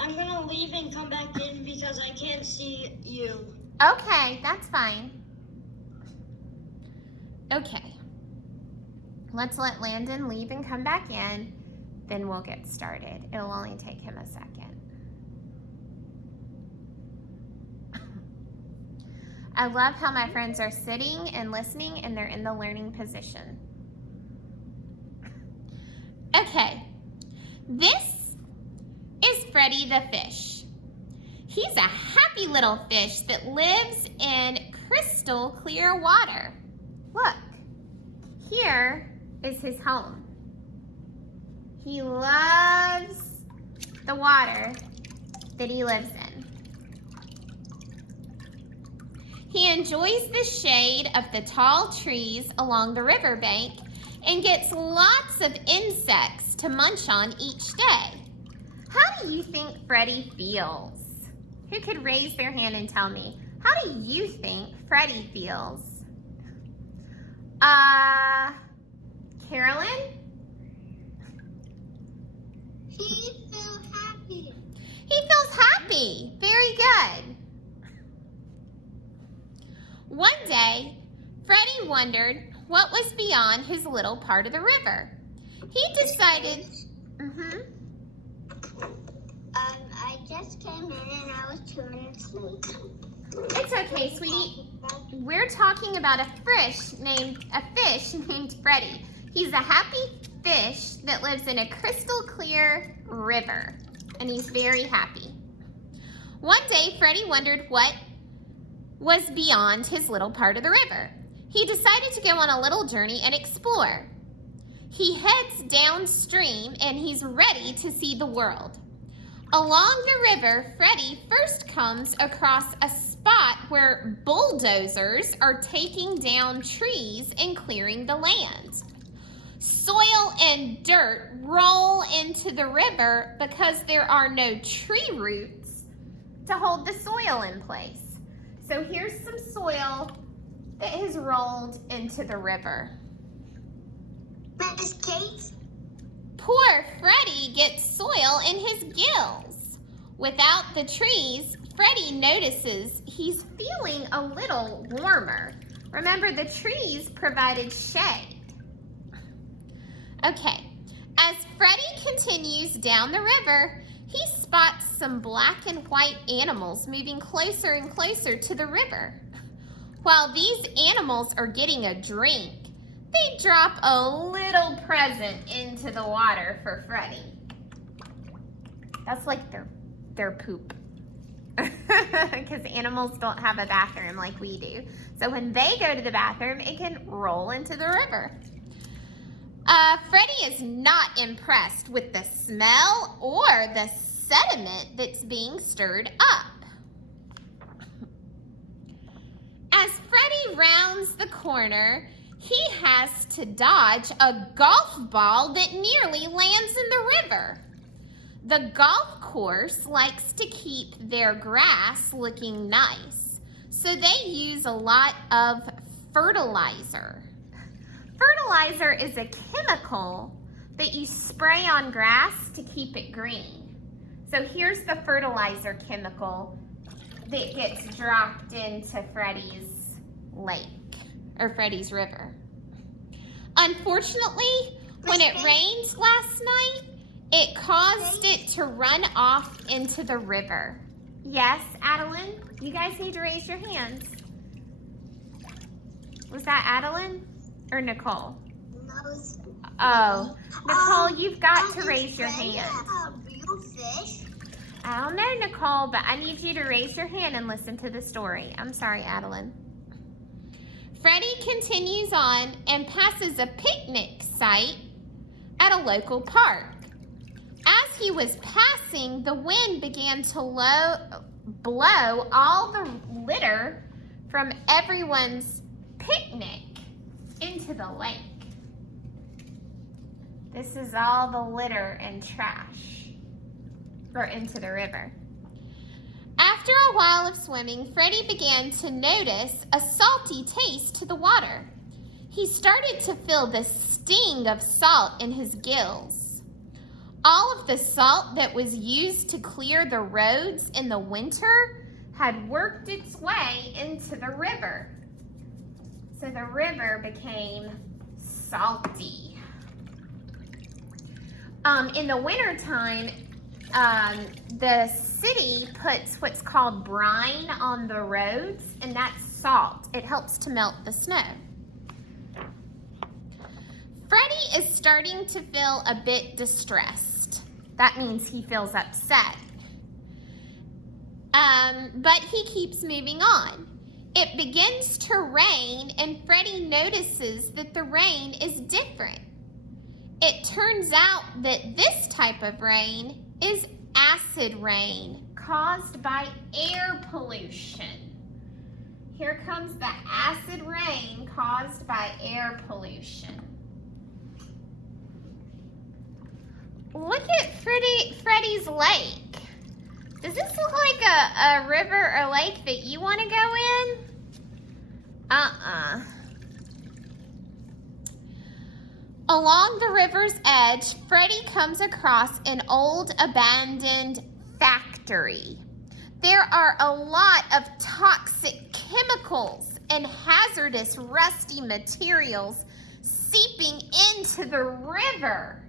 I'm gonna leave and come back in because I can't see you. Okay, that's fine. Okay. Let's let Landon leave and come back in. Then we'll get started. It'll only take him a second. I love how my friends are sitting and listening and they're in the learning position. Okay, this is Freddie the fish. He's a happy little fish that lives in crystal clear water. Look, here is his home. He loves the water that he lives in. He enjoys the shade of the tall trees along the riverbank and gets lots of insects to munch on each day. How do you think Freddie feels? Who could raise their hand and tell me? How do you think Freddie feels? Carolyn? He feels happy. He feels happy. Very good. One day, Freddie wondered what was beyond his little part of the river. He decided, I just came in and I was 2 minutes late. It's okay, sweetie. We're talking about a fish named Freddie. He's a happy fish that lives in a crystal clear river, and he's very happy. One day, Freddie wondered what was beyond his little part of the river. He decided to go on a little journey and explore. He heads downstream and he's ready to see the world. Along the river, Freddie first comes across a spot where bulldozers are taking down trees and clearing the land. Soil and dirt roll into the river because there are no tree roots to hold the soil in place. So here's some soil that has rolled into the river. Miss Kate? Poor Freddie gets soil in his gills. Without the trees, Freddie notices he's feeling a little warmer. Remember, the trees provided shade. Okay, as Freddie continues down the river, he spots some black and white animals moving closer and closer to the river. While these animals are getting a drink, they drop a little present into the water for Freddie. That's like their poop. Because animals don't have a bathroom like we do. So when they go to the bathroom, it can roll into the river. Freddie is not impressed with the smell or the sediment that's being stirred up. As Freddie rounds the corner, he has to dodge a golf ball that nearly lands in the river. The golf course likes to keep their grass looking nice, so they use a lot of fertilizer. Fertilizer is a chemical that you spray on grass to keep it green. So here's the fertilizer chemical that gets dropped into Freddie's lake, or Freddie's river. Unfortunately, when it rained last night, it caused it to run off into the river. Yes, Adeline, you guys need to raise your hands. Was that Adeline or Nicole? No. Oh, Nicole, you've got to raise your hand. A real fish? I don't know, Nicole, but I need you to raise your hand and listen to the story. I'm sorry, Adeline. Freddie continues on and passes a picnic site at a local park. As he was passing, the wind began to blow all the litter from everyone's picnic into the lake. This is all the litter and trash or into the river. After a while of swimming, Freddie began to notice a salty taste to the water. He started to feel the sting of salt in his gills. All of the salt that was used to clear the roads in the winter had worked its way into the river. So the river became salty. In the wintertime, the city puts what's called brine on the roads, and that's salt. It helps to melt the snow. Freddie is starting to feel a bit distressed. That means he feels upset. But he keeps moving on. It begins to rain, and Freddie notices that the rain is different. It turns out that this type of rain is acid rain caused by air pollution. Here comes the acid rain caused by air pollution. Look at Freddie's lake. Does this look like a river or lake that you want to go in? Along the river's edge, Freddie comes across an old abandoned factory. There are a lot of toxic chemicals and hazardous rusty materials seeping into the river.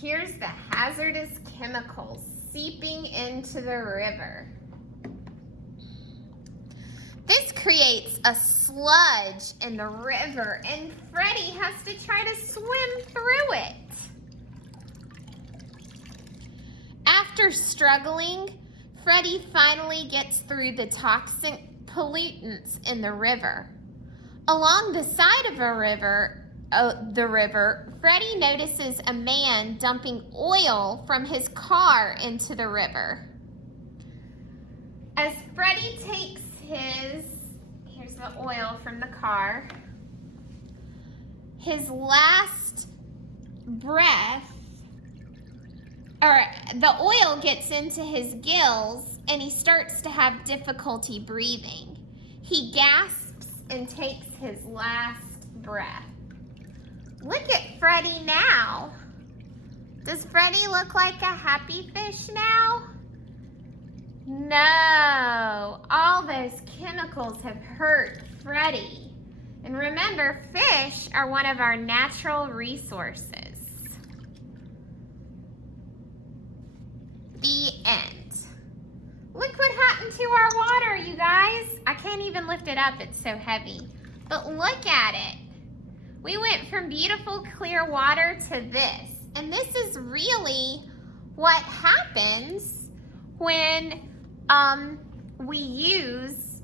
Here's the hazardous chemicals seeping into the river. This creates a sludge in the river, and Freddie has to try to swim through it. After struggling, Freddie finally gets through the toxic pollutants in the river. Along the side of the river, Freddie notices a man dumping oil from his car into the river. As Freddie takes here's the oil from the car, his last breath, or the oil gets into his gills and he starts to have difficulty breathing. He gasps and takes his last breath. Look at Freddie now. Does Freddie look like a happy fish now? No, all those chemicals have hurt Freddie. And remember, fish are one of our natural resources. The end. Look what happened to our water, you guys. I can't even lift it up, it's so heavy. But look at it. We went from beautiful clear water to this. And this is really what happens when we use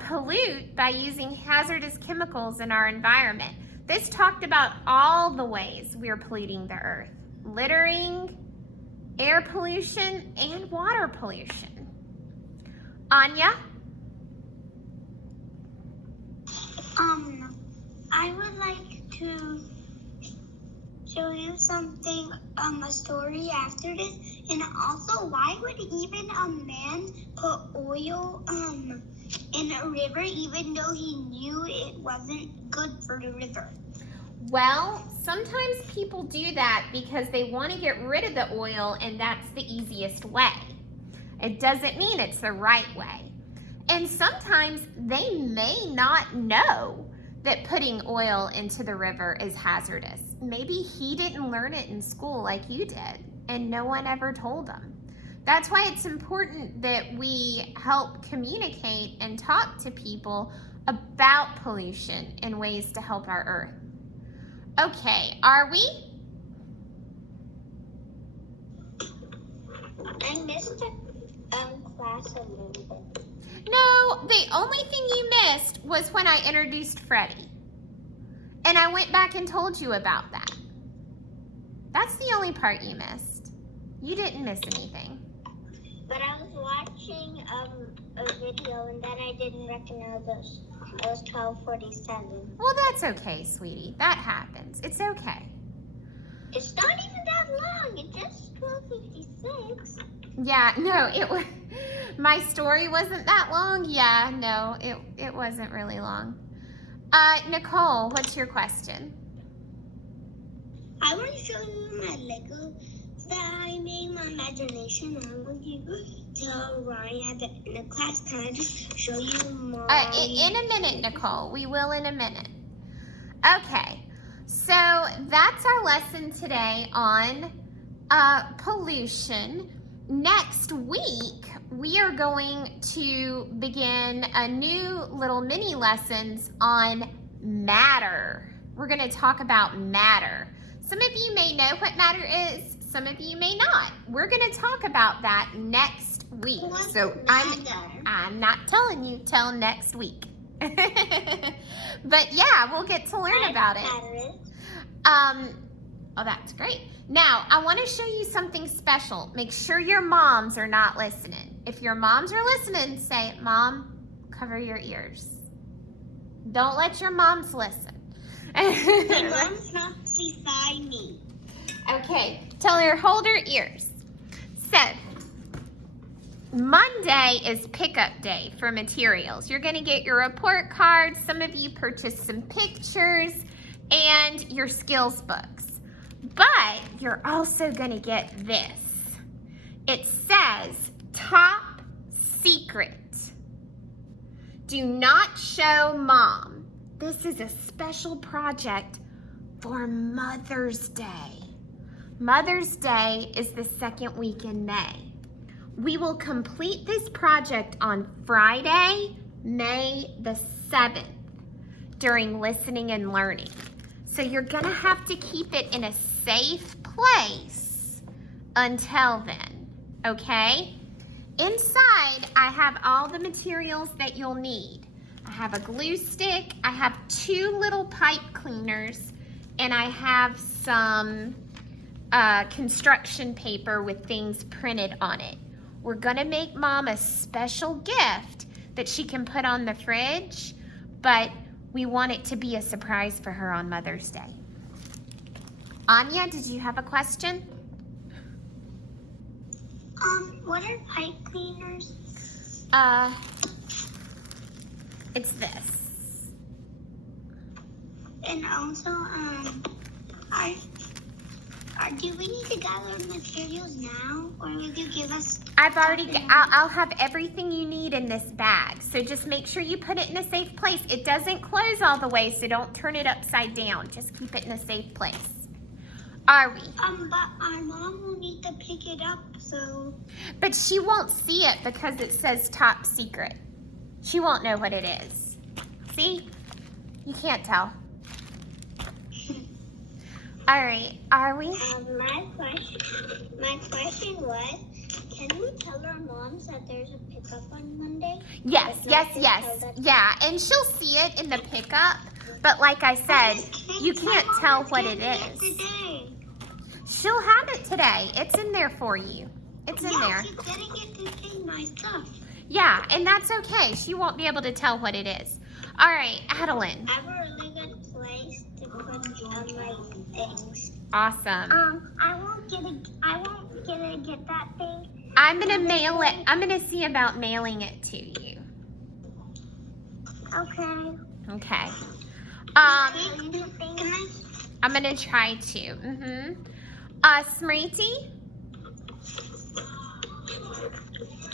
pollute by using hazardous chemicals in our environment. This talked about all the ways we're polluting the earth. Littering, air pollution, and water pollution. Anya? I would like to show you something, a story after this, and also why would even a man put oil in a river even though he knew it wasn't good for the river? Well, sometimes people do that because they want to get rid of the oil and that's the easiest way. It doesn't mean it's the right way. And sometimes they may not know that putting oil into the river is hazardous. Maybe he didn't learn it in school like you did, and no one ever told him. That's why it's important that we help communicate and talk to people about pollution and ways to help our earth. Okay, are we? I missed class a little bit. No, the only thing you missed was when I introduced Freddie. And I went back and told you about that. That's the only part you missed. You didn't miss anything. But I was watching a video and then I didn't recognize it was 12:47. Well, that's okay, sweetie. That happens. It's okay. It's not even that long. It's just 12:56. Yeah, no, it was. My story wasn't that long. Yeah, no, it wasn't really long. Nicole, what's your question? I want to show you my Lego that I made, my imagination. I want you to tell Ryan that in the class. Can I just show you my... In a minute, Nicole. We will in a minute. Okay. So that's our lesson today on pollution. Next week, we are going to begin a new little mini lessons on matter. We're going to talk about matter. Some of you may know what matter is. Some of you may not. We're going to talk about that next week. So I'm not telling you till next week. But yeah, we'll get to learn about it. Oh, that's great. Now, I want to show you something special. Make sure your moms are not listening. If your moms are listening, say, Mom, cover your ears. Don't let your moms listen. My mom's not beside me. Okay, tell her, hold her ears. So, Monday is pickup day for materials. You're going to get your report cards. Some of you purchased some pictures and your skills books. But you're also going to get this. It says, top secret. Do not show Mom. This is a special project for Mother's Day. Mother's Day is the second week in May. We will complete this project on Friday, May the 7th, during listening and learning. So you're gonna have to keep it in a safe place until then, okay? Inside, I have all the materials that you'll need. I have a glue stick, I have 2 little pipe cleaners, and I have some construction paper with things printed on it. We're gonna make Mom a special gift that she can put on the fridge, but we want it to be a surprise for her on Mother's Day. Anya, did you have a question? What are pipe cleaners? It's this. And also, do we need to gather materials now, or will you give us? I'll have everything you need in this bag. So just make sure you put it in a safe place. It doesn't close all the way, so don't turn it upside down. Just keep it in a safe place. Are we? But our mom will need to pick it up, so. But she won't see it because it says top secret. She won't know what it is. See? You can't tell. All right, are we? My question was, can we tell our moms that there's a pickup on Monday? Yes. Yeah, and she'll see it in the pickup. But like I said, you can't tell what it is. She'll have it today. It's in there for you. It's in there. She's getting it to my stuff. Yeah, and that's okay. She won't be able to tell what it is. All right, Adeline. I have a really good place to put on my things. Awesome. I won't get that thing. I'm gonna mail it. I'm gonna see about mailing it to you. Okay. Okay. Can I? I'm gonna try to. Smriti?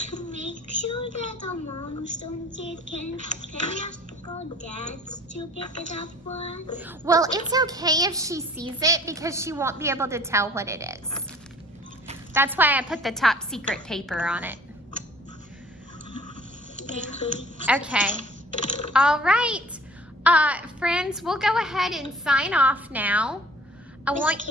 To make sure that the moms don't see it, can we ask our dads to pick it up for us? Well, it's okay if she sees it because she won't be able to tell what it is. That's why I put the top secret paper on it. Thank you. Okay. All right. Friends, we'll go ahead and sign off now. I want to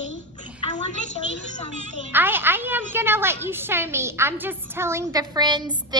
show you something. I am gonna let you show me. I'm just telling the friends that